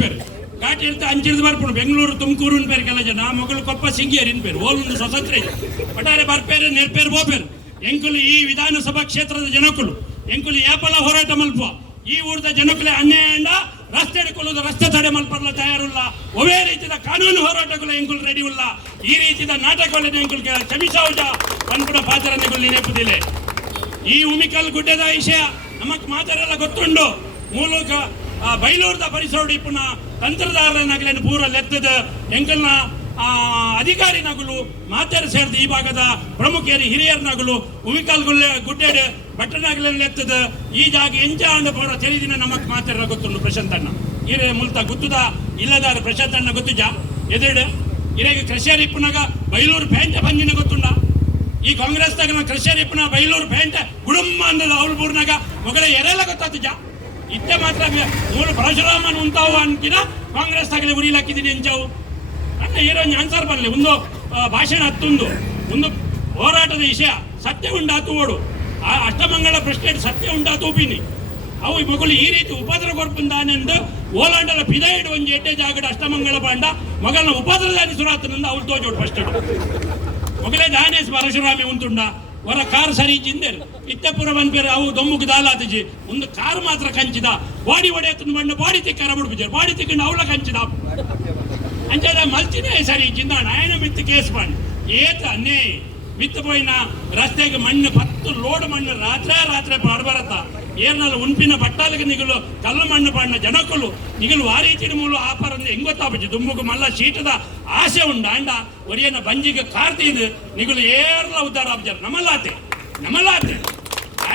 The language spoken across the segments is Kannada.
ಪೇರು ಘಾಟಿ ಇರ್ತ ಬರ್ಪುಡು ಬೆಂಗಳೂರು ತುಮಕೂರು ಪೇರು ಕೆಲ ಜನ ಮೊಗಲು ಕೊಪ್ಪ ಸಿಂಗಿಯರಿನ್ ಪೇರು. ಓಲೊಂದು ಸ್ವತಂತ್ರ ಒಟ್ಟಾರೆ ಬರ್ಪೇರು ನೆರ್ಪೇರು ಬೋಪೇರು ಎಂಕುಲು ಈ ವಿಧಾನಸಭಾ ಕ್ಷೇತ್ರದ ಜನಕುಲು, ಎಂಕುಲು ಏಪಲ ಹೋರಾಟ ಮಲ್ಪ ಈ ಊರದ ಜನಕುಲೆ ಅನ್ಯಾಯ ರಸ್ತೆ ಹಿಡ್ಕೊಳ್ಳೋದು ರಸ್ತೆ ತಡೆ ಮಲ್ಪರ್ಲ ತಯಾರಿಲ್ಲ. ಒವೇ ರೀತಿಯ ಕಾನೂನು ಹೋರಾಟಗಳು ಎಂಕುಲು ರೆಡಿ ಇಲ್ಲ ಈ ರೀತಿಯ ನಾಟಕಗಳನ್ನು ಎಂಕುಲ್ ಕ್ಷಮಿಸಾವುಜ. ಪನ್ಪುಡ ಪಾತ್ರ ನೆನಪುದಿಲ್ಲ. ಈ ಉಮಿಕಲ್ ಗುಡ್ಡದ ವಿಷಯ ನಮಕ್ ಮಾತಾಡಲ್ಲ ಗೊತ್ತುಂಡು. ಮೂಲಕ ಆ, ಬೈಲೂರ್ದ ಪರಿಸರ ಇಪ್ಪುನ ತಂತ್ರದಾರನಾಗಲೇನು ಪೂರ ಲೆತ್ತದ ಎಂಗಲ್ನ ಆ, ಅಧಿಕಾರಿ ನಗುಲು ಮಾತಾರ ಸೇರಿದ ಈ ಭಾಗದ ಪ್ರಮುಖರು ಹಿರಿಯರ ನಗುಲು ಉಮಿಕಲ್ ಗುಲ್ಲೆ ಗುಡ್ಡೆಡ್ ಬಟ್ಟನಾಗಲೇನು ಲೆತ್ತದ ಈ ಜಾಗ ಎಂಜ ಅಂಡ ಪೋರ ತೆರಿದಿನ ನಮಕ್ ಮಾತಾರ ಗೊತ್ತುಂಡು ಅಣ್ಣ. ಇರೆ ಮುಲ್ತ ಗುತ್ತುದ ಇಲ್ಲದಾರ ಗೊತ್ತು ಗೊತ್ತುಜ ಎದುರು ಇರೆಗೆ ಕೃಷಿಯರ್ ಇಪ್ಪನಾಗ ಬೈಲೂರು ಪ್ಯಾಂಟ್ ಬಂದಿನ ಗೊತ್ತುಂಡ? ಈ ಕಾಂಗ್ರೆಸ್ ತಗ ಕೃಷಿಯರ್ ಇಪ್ಪನ ಬೈಲೂರು ಪೇಂಟ ಗುಡುಂಬ ಅಂದದ ಬೂರ್ನಾಗ ಮೊಗಲ ಎರೆಲ್ಲ ಜಾ ಇತ್ತೆ ಮಾತ್ರ ಮೂರು ಪರಶುರಾಮನ್ ಉಂತಾವು ಅನ್ಕಿನ ಕಾಂಗ್ರೆಸ್ ತಗಲಿ ಉರಿಲಾಕಿದ್ದೀನಿ ಎಂಚಾವು ಅಣ್ಣ ಏನೋ ಆನ್ಸರ್ ಬರಲಿ. ಒಂದು ಭಾಷಣ ಹತ್ತೊಂದು. ಒಂದು ಹೋರಾಟದ ವಿಷಯ. ಸತ್ಯ ಉಂಡಾತು ಓಡು. ಆ, ಅಷ್ಟಮಂಗಳ ಪ್ರಶ್ನೆ ಸತ್ಯ ಉಂಡಾತು ಬೀನಿ ಅವು ಈ ಮಗಳು ಈ ರೀತಿ ಉಪದ್ರ ಕೊರ್ಪುಂದಾನೆಂದು ಓಲಾಂಡಲ ಇಡು ಒಂದು ಎಡ್ಡೆ ಜಾಗಡ ಅಷ್ಟಮಂಗಳ ಬಾಂಡ ಮಗಳನ್ನ ಉಪದ್ರದಾನಿ ಸುರಾತನಿಂದ ಅವ್ರು ತೋಜೋಡು ಫಸ್ಟ್ ಮಗಳೇ ದಾನೇಸ್ ಪರಶುರಾಮಿ ಉಂಟುಂಡ. ಹೊರ ಕಾರ್ ಸರಿ ಜಿಂದೇರು ಇತ್ತಪುರ ಬಂದ್ಪೇರು ಅವು ದೊಮ್ಮುಗೆ ದಾಲಾತಿಜಿ. ಒಂದು ಕಾರ್ ಮಾತ್ರ ಕಂಚಿದ. ಬಾಡಿ ಒಡೆಯತ್ತನ ಬಂಡ ಬಾಡಿ ತಿಕ್ಕಾರ ಬಿಡ್ಬಿಜಾರು ಬಾಡಿ ತಿಕ್ಕೊಂಡು ಅವಳ ಕಂಚಿದ. ಅಂಚದ ಮಲ್ತಿನೇ ಸರಿ ಜಿಂದ ನಾಯನ ಮಿತ್ ಕೇಸ್ ಬಂಡ್ ಏತ ಅನ್ನೇ ಮಿತ್ ಪೋಯಿನ ರಸ್ತೆಗೆ ಮಣ್ಣು, ಪತ್ತು ಲೋಡ್ ಮಣ್ಣು ರಾತ್ರಿ ರಾತ್ರಿ ಬರತ್ತ ಏರ್ನಲ್ಲ ಉನ್ಪಿನ ನಿಗಲು, ಕಲ್ಲು ಮಣ್ಣು ಬಣ್ಣ ಜನಕುಲು, ನಿಗಲು ವಾರೀತಿನ ಮೂಲ ಆಪಾರಂದು ಹೆಂಗ್ ಗೊತ್ತಾಪಜಿ ದುಮ್ಮುಗು ಮಲ್ಲ ಶೀಟದ ಆಸೆ ಉಂಡ. ಅಂಡ ಒರಿಯನ ಬಂಜಿಗೆ ಕಾರ್ತಿದ್ ನಿಗಲು ಏರ್ಲ ಉದ್ದಾರ ಆಪ್ಜಾರ ನಮಲಾತೆ ನಮಲಾತೆ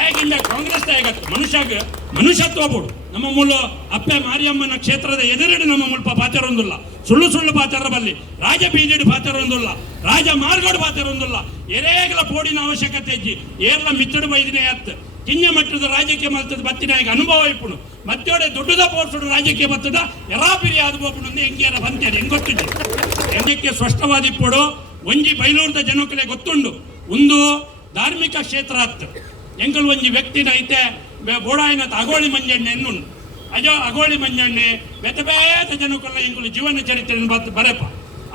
ಆಗಿಂದ ಕಾಂಗ್ರೆಸ್ ಆಗತ್ತು ಮನುಷ್ಯಗ ಮನುಷ್ಯತ್ವ ಬೋಡು. ನಮ್ಮ ಮೂಲ ಅಪ್ಪೆ ಮಾರಿಯಮ್ಮನ ಕ್ಷೇತ್ರದ ಎದುರಡಿ ನಮ್ಮ ಮುಲ್ಪ ಪಾತ್ರರೊಂದಿಲ್ಲ ಸುಳ್ಳು ಸುಳ್ಳು ಪಾತ್ರ ಬಲ್ಲಿ, ರಾಜ ಬೀಜಡಿ ಪಾತ್ರರೊಂದಿಲ್ಲ ರಾಜ ಮಾರ್ಗೋಡು ಪಾತ್ರರೊಂದಿಲ್ಲ ಎರೇಗಲ ಪೋಡಿನ ಅವಶ್ಯಕತೆ ಇಜ್ಜಿ. ಏರ್ಲ ಮಿತ್ತಡು ಬೈದಿನೇ ಅತ್ತ. ಕಿಂಜ ಮಟ್ಟದ ರಾಜಕೀಯ ಮಲ್ತದ ಬತ್ತಿನ ಈಗ ಅನುಭವ ಇಪ್ಪುಡು. ಮತ್ತೋಡೆ ದೊಡ್ಡದ ಪೋರ್ಸುಡು ರಾಜಕೀಯ ಬತ್ತದ ಎರಾಪಿರಿ ಆದ ಅಂದ್ರೆ ಹೆಂಗೇನ ಬಂತೇನೆ ಹೆಂಗ್ ಗೊತ್ತಿದ್ದು ಅದಕ್ಕೆ ಸ್ಪಷ್ಟವಾದ ಇಪ್ಪುಡು. ಒಂಜಿ ಬೈಲೂರದ ಜನಕಲೆ ಗೊತ್ತುಂಡು. ಒಂದು ಧಾರ್ಮಿಕ ಕ್ಷೇತ್ರ ಆತು ಎಂಗಲ್ ಒಂಜಿ ವ್ಯಕ್ತಿನ ಐತೆ ಬೋಡಾಯಿನ ಅಗೋಳಿ ಮಂಜಣ್ಣೆ ಎನ್ನುಂಡು. ಅಜೋ, ಅಗೋಳಿ ಮಂಜಣ್ಣೆ, ಬೇತೆ ಬೇತೆ ಜನಕ್ಕೆಲ್ಲ ಎಂಕುಲು ಜೀವನ ಚರಿತ್ರೆ ಬರೆಪ.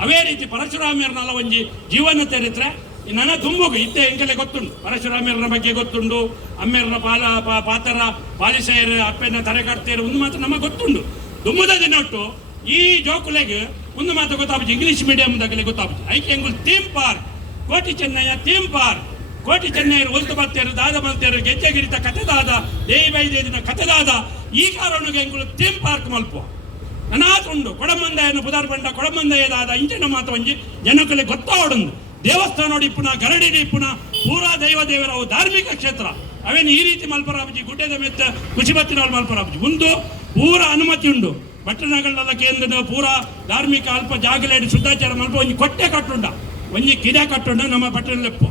ಅವೇ ರೀತಿ ಪರಶುರಾಮರನಲ್ಲ ಒಂಜಿ ಜೀವನ ಚರಿತ್ರೆ. ನನ್ನ ತುಂಬುಗು ಇತ್ತೆ ಎಂಕಲೆ ಗೊತ್ತುಂಡು ಪರಶುರಾಮ್ಯರ ಬಗ್ಗೆ ಗೊತ್ತುಂಡು ಅಮ್ಮೇರನ ಪಾಲ ಪಾತರ ಪಾಲಿಸೆಯರ ಅಪ್ಪನ ತರೆ ಕಟ್ತೇರು ಒಂದು ಮಾತು ನಮಗೆ ಗೊತ್ತುಂಡು ದುಮ್ಮದ ದಿನೊಟ್ಟು ಈ ಜೋಕುಲೆಗೆ ಒಂದು ಮಾತು ಗೊತ್ತಾಗುತ್ತೆ ಇಂಗ್ಲಿಷ್ ಮೀಡಿಯಂ ದಾಗಲೆ ಗೊತ್ತಾಗುತ್ತೆ ಐಕೆ ಎಂಗುಲ್ ಥೀಮ್ ಪಾರ್ಕ್, ಕೋಟಿ ಚೆನ್ನಯ್ಯ ಥೀಮ್ ಪಾರ್ಕ್. ಕೋಟಿ ಚೆನ್ನೈ ಒಲ್ತು ಬರ್ತೇರು, ದಾದ ಬರ್ತೇರು ಗೆಜ್ಜೆಗಿರಿತ ಕಥೆದಾದ ಬೈ ದೇದಿನ ಕಥೆದಾದ, ಈ ಕಾರಣಕ್ಕೆ ಎಂಗುಲು ಥೀಮ್ ಪಾರ್ಕ್ ಮಲ್ಪುವ. ನನಾತುಂಡು ಕೊಡಮಂದಯನ ಪುದಾರ್ ಬಂಡ ಕೊಡಮಂದಯದಾದ ಇಂಚಿನ ಮಾತು ಒಂಜಿ ಜನಕಲೆ ಗೊತ್ತಾವಡೊಂದು ದೇವಸ್ಥಾನ ಇಪ್ಪುನ ಗರಡಿ ಇಪ್ಪುನ ಪೂರಾ ದೈವ ದೇವರ ಧಾರ್ಮಿಕ ಕ್ಷೇತ್ರ. ಅವೇನು ಈ ರೀತಿ ಮಲ್ಪರಾಬಜಿ ಗುಡ್ಡೆದ ಮೆತ್ತ ಕುಚಿಬತ್ತಿನ ಮಲ್ಪರಾಬಜಿ ಒಂದು ಪೂರ ಅನುಮತಿ ಉಂಡು. ಪಟ್ಟಣಗಳ ಕೇಂದ್ರದ ಪೂರ ಧಾರ್ಮಿಕ ಅಲ್ಪ ಜಾಗಲೇಡಿ ಶುದ್ಧಾಚಾರ ಮಲ್ಪ ಒಂಜಿ ಕೊಟ್ಟೆ ಕಟ್ಟುಂಡ. ಒಂಜಿ ಕಿಡೆ ಕಟ್ಟುಂಡ ನಮ್ಮ ಪಟ್ಟಣ ಲೆಪ್ಪು.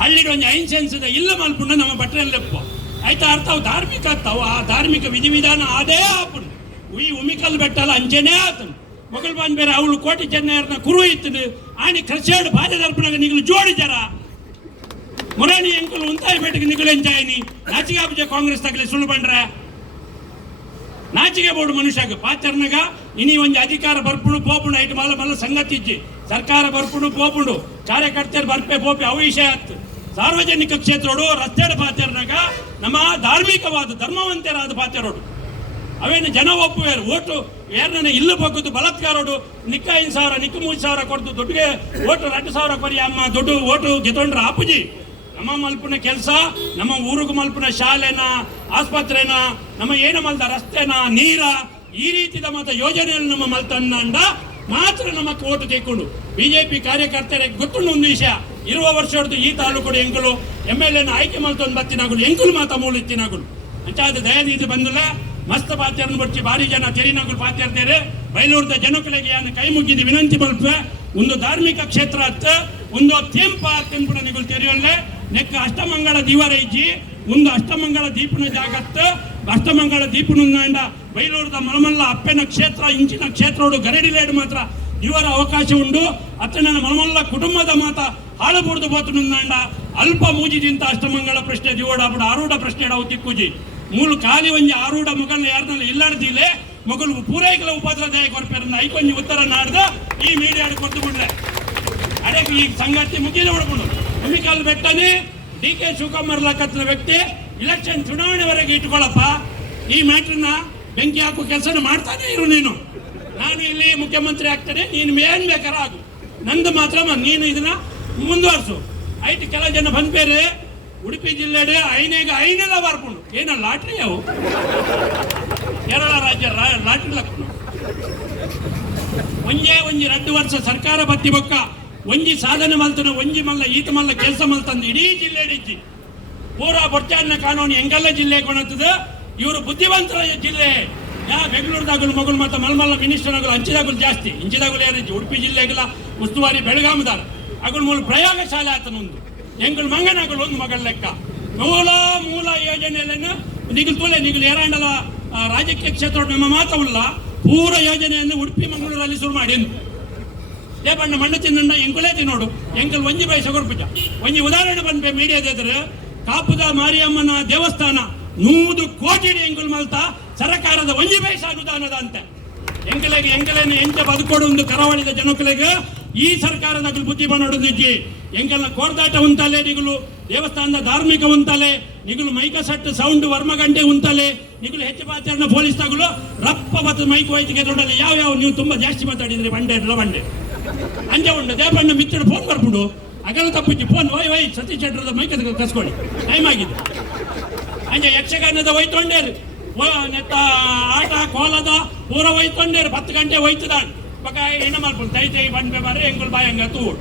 ಹಳ್ಳಿರ ಒಂದು ಐನ್ ಸೆನ್ಸ್ದ ಇಲ್ಲ ಮಲ್ಪುಂಡ ನಮ್ಮ ಬಟ್ಟೆ ಲೆಪ್ಪು. ಆಯ್ತಾ, ಅರ್ಥ, ಅವು ಧಾರ್ಮಿಕ ಅರ್ಥವು ಆ ಧಾರ್ಮಿಕ ವಿಧಿವಿಧಾನ ಅದೇ ಆಪುಂಡು ಉಯಿ ಉಮಿಕಲ್ ಬೆಟ್ಟಲ್ಲ ಅಂಚೆನೇ ಆತನು ಮೊಗಲ್ ಬಾನ್ ಬೇರೆ, ಅವಳು ಕೋಟಿ ಚೆನ್ನೈಯರ್ನ ಕುರು ಇತ್ತು. ಆಣಿ ಕರ್ಸಾಡು ಬಾಜೆ ದರ್ಪಣಾಗ ನಿಗಲು ಜೋಡಿದಾರ ಮುರಾಣಿ ಎಂಕುಲು ಉಂತಾಯಿ ಬೇಟಗೆ ನಿಗಲು ಎಂಚಾಯಿನಿ ಪೂಜೆ ಕಾಂಗ್ರೆಸ್ ತಗಲಿ ಸುಳ್ಳು ಬಂಡ್ರ. ನಾಚಿಗೆ ಬೋಡು ಮನುಷ್ಯಗ ಪಾಚರ್ನಗ, ಇನಿ ಒಂದು ಅಧಿಕಾರ ಬರ್ಪುಣು ಪೋಪುಣು ಐಟ್ ಮಲ್ಲ ಮಲ್ಲ ಸಂಗತಿ ಇಜ್ಜಿ. ಸರ್ಕಾರ ಬರ್ಪುಣು ಪೋಪುಂಡು ಕಾರ್ಯಕರ್ತರು ಬರ್ಪೆ ಪೋಪಿ ವಿಷಯ ಆಯ್ತು ಸಾರ್ವಜನಿಕ ಕ್ಷೇತ್ರಡು ರಸ್ತೆಡ ಪಾಚರ್ನಾಗ ನಮ್ಮ ಧಾರ್ಮಿಕವಾದ, ಧರ್ಮವಂತರಾದ ಪಾಚರೋಡು ಅವೇನು ಜನ ಒಪ್ಪುವೇರು ಓಟು ಯಾರನ್ನ ಇಲ್ಲ ಬಗ್ಗದ್ದು ಬಲತ್ಕಾರೋಡು ನಿಕ್ಕ ಐದು ಸಾವಿರ ನಿಕ್ಕ ಮೂರು ಸಾವಿರ ಕೊಡ್ದು ದುಡ್ಡಿಗೆ ಓಟು ಎರಡು ಸಾವಿರ ಕೊರಿ ಅಮ್ಮ ದುಡ್ಡು ಓಟು ಗೆತೊಂಡ್ರ ಅಪ್ಪುಜಿ. ನಮ್ಮ ಮಲ್ಪನ ಕೆಲಸ, ನಮ್ಮ ಊರಿಗೆ ಮಲ್ಪನ ಶಾಲೆನ, ಆಸ್ಪತ್ರೆನ, ನಮ್ಮ ಏನು ಮಲ್ದ ರಸ್ತೆನ, ನೀರ, ಈ ರೀತಿದ ಮತ ಯೋಜನೆಯನ್ನು ನಮ್ಮ ಮಲ್ತನ್ನಂಡ ಮಾತ್ರ ನಮ್ಮ ಓಟು ತೆಕ್ಕೊಂಡು ಬಿಜೆಪಿ ಕಾರ್ಯಕರ್ತರಿಗೆ ಗೊತ್ತುಂಡು ಒಂದು ವಿಷಯ. ಇರುವ ವರ್ಷ ಹೊಡೆದು ಈ ತಾಲೂಕು ಎಂಕುಲು ಎಂ ಎಲ್ ಎನ ಆಯ್ಕೆ ಮಲ್ತೊಂದು ಬತ್ತಿನಾಗಲು ಎಂಕುಲು ಮಾತ ಮೂಲ ಇತ್ತಿನಾಗುಲು ಅಂಚಾದ ದಯಾನಿಧಿ ಬಂದುಲ ಮಸ್ತ್ ಪಾತ್ಯರನ್ನು ಬರ್ಚಿ ಭಾರಿ ಜನ ತೆರಿನಗುಲು ಪಾತ್ಯರ್ದೇರೆ ಬೈಲೂರದ ಜನಕುಲೆಗೆ ಕೈ ಮುಗಿದು ವಿನಂತಿ ಬಲ್ಪ ಒಂದು ಧಾರ್ಮಿಕ ಕ್ಷೇತ್ರ ಅತ್ತ, ಒಂದು ಥೀಮ್ ಅನ್ಪುಣ ನಿಗುಲು ತೆರೆಯೊಳ್ಳೆ. ನೆಕ್ಕ ಅಷ್ಟಮಂಗಳ ದೀವರ ಇಜ್ಜಿ ಒಂದು ಅಷ್ಟಮಂಗಳ ದೀಪನ ಜಾಗತ್ತ ಅಷ್ಟಮಂಗಳ ದೀಪನ ಬೈಲೂರದ ಮಲಮಲ್ಲ ಅಪ್ಪೆನ ಕ್ಷೇತ್ರ, ಇಂಚಿನ ಕ್ಷೇತ್ರಗಳು ಗರಡಿಲೇಡು ಮಾತ್ರ ಇವರ ಅವಕಾಶ ಉಂಡು. ಅತ್ತ ನನ್ನ ಮಲಮಲ್ಲ ಕುಟುಂಬದ ಮಾತ ಹಾಳಬೂರ್ದು ಬೋತುನುಂದಾಂಡ ಅಲ್ಪ ಮೂಜಿದಿಂತ ಅಷ್ಟಮಂಗಳ ಪ್ರಶ್ನೆ ದಿವಡ ಆರೂಢ ಪ್ರಶ್ನೆ ತಿಕ್ಕುಜಿ. ಮೂಲು ಖಾಲಿ ಒಂಜಿ ಆರೂಢ ಮೊಗಲ್ ಯಾರನ್ನ ಇಲ್ಲಾಡ್ದಿಲೆ ಮೊಗಲು ಪೂರೈಕಲ ಉಪದ್ರದಾಯ ಕೊರ್ಪೇರನ್ನ ಐಕೊಂಜಿ ಉತ್ತರ ನಾಡ್ದ ಈ ಮೀಡಿಯಾ ಕೊಟ್ಟು ಬಿಡ್ಲೆ. ಅದಕ್ಕೆ ಈ ಸಂಗತಿ ಮುಗಿದ ಹೊಡ್ಕೊಂಡು ಎಮಿಕಲ್ ಬೆಟ್ಟನೆ, ಡಿ ಕೆ ಶಿವಕುಮಾರ್ ವ್ಯಕ್ತಿ ಇಲೆಕ್ಷನ್ ಚುನಾವಣೆವರೆಗೆ ಇಟ್ಕೊಳ್ಳಪ್ಪ ಈ ಮ್ಯಾಟ್ರನ್ನ ಬೆಂಕಿ ಹಾಕೋ ಕೆಲಸನ ಮಾಡ್ತಾನೆ ಇರು ನೀನು. ನಾನು ಇಲ್ಲಿ ಮುಖ್ಯಮಂತ್ರಿ ಆಗ್ತೇನೆ, ನೀನು ಏನ್ ಬೇಕಾರ ಆಗು. ನಂದು ಮಾತ್ರ ನೀನು ಇದನ್ನ ಮುಂದುವರ್ಸು. ಐಟಿ, ಕೆಲ ಜನ ಬಂದ್ಬೇರೆ. ಉಡುಪಿ ಜಿಲ್ಲೆಡೆ ಐನೇಗ ಐನೆಲ್ಲ ಬಾರ್ಕೊಂಡು ಏನ ಲಾಟ್ರಿ ಅವು. ಕೇರಳ ರಾಜ್ಯ ಲಾಟ್ರಿ ಲಕ್ಷ್ಮಣ. ಒಂಜೇ ಒಂಜಿ ರಡ್ಡು ವರ್ಷ ಸರ್ಕಾರ ಬತ್ತಿ ಬೊಕ್ಕ, ಒಂಜಿ ಸಾಧನೆ ಮಲ್ತನ, ಒಂಜಿ ಮಲ್ಲ ಈತ ಮಲ್ಲ ಕೆಲಸ ಮಲ್ತಂದು ಇಡೀ ಜಿಲ್ಲೆ ಇಜ್ಜಿ ಪೂರ ಬೊಟ್ಟಾನ್ನ ಕಾನೂನು ಎಂಗಲ್ಲ ಜಿಲ್ಲೆ ಕೊಣತದ ಇವರು ಬುದ್ಧಿವಂತರ ಜಿಲ್ಲೆ. ಯಾ ಬೆಂಗಳೂರದಾಗಲು ಮಗಳು ಮತ್ತು ಮಲ್ಮಲ್ಲ ಮಿನಿಸ್ಟರ್ ಆಗಲು ಹಂಚಿದಾಗಲು ಜಾಸ್ತಿ. ಇಂಚಿದಾಗಲು ಯಾರಿಜ್ಜಿ ಉಡುಪಿ ಜಿಲ್ಲೆಗಲ ಉಸ್ತುವಾರಿ ಬೆಳಗಾಮದಾರ ಅಗಳು ಮೂಲ ಪ್ರಯೋಗಶಾಲೆ ಆತನೊಂದು ಎಂಗಳು ಮಂಗನಾಗಲು ಒಂದು ಮಗಳ ಲೆಕ್ಕ. ಮೂಲ ಮೂಲ ಯೋಜನೆಯನ್ನು ನಿಗಲ್ ತೂಲೆ ನಿಗಲ್ ಏರಾಂಡಲ ರಾಜಕೀಯ ಕ್ಷೇತ್ರ ನಮ್ಮ ಮಾತವಲ್ಲ ಪೂರ ಯೋಜನೆಯನ್ನು ಉಡುಪಿ, ಮಂಗಳೂರಲ್ಲಿ ಶುರು ಮಾಡಿ ಏ ಬಣ್ಣ, ಮಣ್ಣು ತಿನ್ನ ಎಂಕುಲೇ ತಿನ್ನೋಡು. ಎಂಕಲ್ ಒಂಜಿ ಬೈ ಸೊಗರ್ಪುಜ ಒಂಜಿ ಉದಾಹರಣೆ ಬಂದ್ಬೆ ಮೀಡಿಯಾದೆದ್ರೆ, ಕಾಪುದ ಮಾರಿಯಮ್ಮನ ದೇವಸ್ಥಾನ ನೂದು ಕೋಟಿ ಎಂಕುಲ್ ಮಲ್ತ, ಸರಕಾರದ ಒಂಜಿ ಪೈಸ ಅನುದಾನದ ಅಂತೆ ಎಂಕಲೆಗೆ ಎಂಕಲೇನು ಎಂಚ ಬದುಕೋಡು ಒಂದು ಕರಾವಳಿದ ಜನಕಲೆಗೆ ಈ ಸರ್ಕಾರದ ಬುದ್ಧಿ ಮಾಡೋದು ಇಜ್ಜಿ ಎಂಕಲ್ನ ಕೋರ್ದಾಟ ಉಂಟಲೆ ನಿಗುಲು ದೇವಸ್ಥಾನದ ಧಾರ್ಮಿಕ ಉಂಟಲೆ ನಿಗುಲು ಮೈಕ ಸಟ್ ಸೌಂಡ್ ವರ್ಮಗಂಟೆ ಉಂಟಲೆ ನಿಗುಲು ಹೆಚ್ಚು ಮಾತಾಡಿನ ಪೊಲೀಸ್ ತಗುಲು ರಪ್ಪ ಮತ್ತು ಮೈಕ್ ವೈದ್ಯಗೆ ನೋಡಲ್ಲ ಯಾವ ಯಾವ ನೀವು ತುಂಬಾ ಜಾಸ್ತಿ ಮಾತಾಡಿದ್ರಿ ಬಂಡೆ ಇಲ್ಲ ಬಂಡೆ. ಅಂಜೆ ಉಂಡು ದೇವಣ್ಣ ಮಿತ್ರ ಫೋನ್ ಬರ್ಬಿಡು ಅಗಲ ತಪ್ಪಿಜ್ಜಿ ಫೋನ್ ವೈ ವೈ ಸತೀಶ್ ಶೆಟ್ಟರದ ಮೈಕ ಕಸ್ಕೊಳ್ಳಿ ಟೈಮ್ ಆಗಿದೆ. ಅಂಜೆ ಯಕ್ಷಗಾನದ ಒಯ್ತೊಂಡೇರು ನೆತ್ತ ಆಟ, ಕೋಲದ ಪೂರ ಒಯ್ತೊಂಡೇರು ಹತ್ತು ಗಂಟೆ ಒಯ್ತದಾಣ್ ಬಕ ಹೆಣ್ಣ ಮಲ್ಪು ತೈ ತೈ ಬಂಡ್ಬೆ ಬಾರಿ ಎಂಗುಲ್ ಬಾಯಂಗ ತೂಡ್